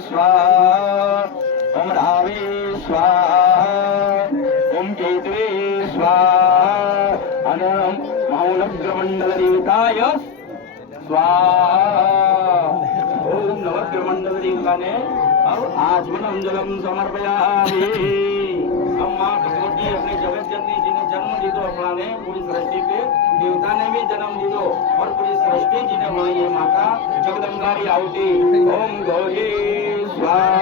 स्वाहा ओम रावे स्वाहा ओम केतवे स्वाहा અને મૌનગ્રમંડલ દેવતાય स्वाहा ओम नवग्रमंडल देवताને आचमनम जलम समर्पयामि। अम्मा भगवती अपने जगत जननी जिन्हें जन्म दीदो अपना पूरी सृष्टि पे देवता ने भी जन्म दीदो और पूरी सृष्टि जिन्हें बनाई है माता जगदम्बारी आहुति। ओम गौरी स्वाहा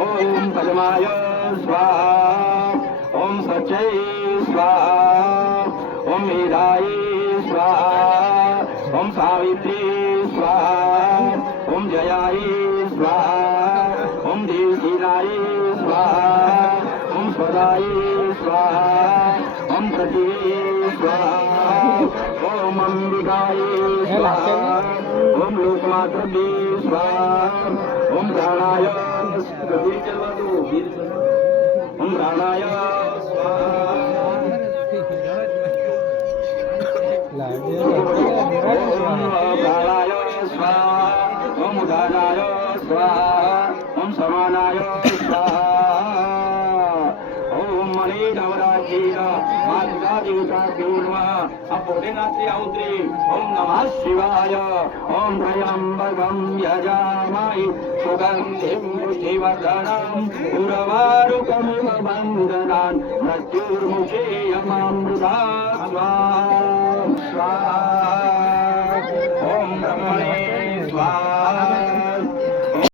ओम पद्माय स्वाहा ओम सचै स्वाहा ओम मेधाय स्वाहा ओम सावित्री स्वाहा ओम जयाय स्वाहा ओम देवकीनाय स्वाहा ओम स्वदाय स्वाहा ओम सती स्वाहा ओम अंबिकाय स्वाहा ओम लोकमातृभ्ये स्वाहा ओम प्राणाय ओम प्राणाय स्वाहा प्राणाय स्वाहा ओम उदानाय स्वाहा ओम समानाय स्वाहा ओम मणि नवरात्रीय माता देवताभ्यो नमः। अब भोलेनाथ आहुति ओम नमः शिवाय ओम त्र्यंबकं यजामहे सुगंधिं पुष्टिवर्धनम् उर्वारुकमिव बन्धनान् मृत्युर्मुखेयमामृतात् स्वाहा स्वाहा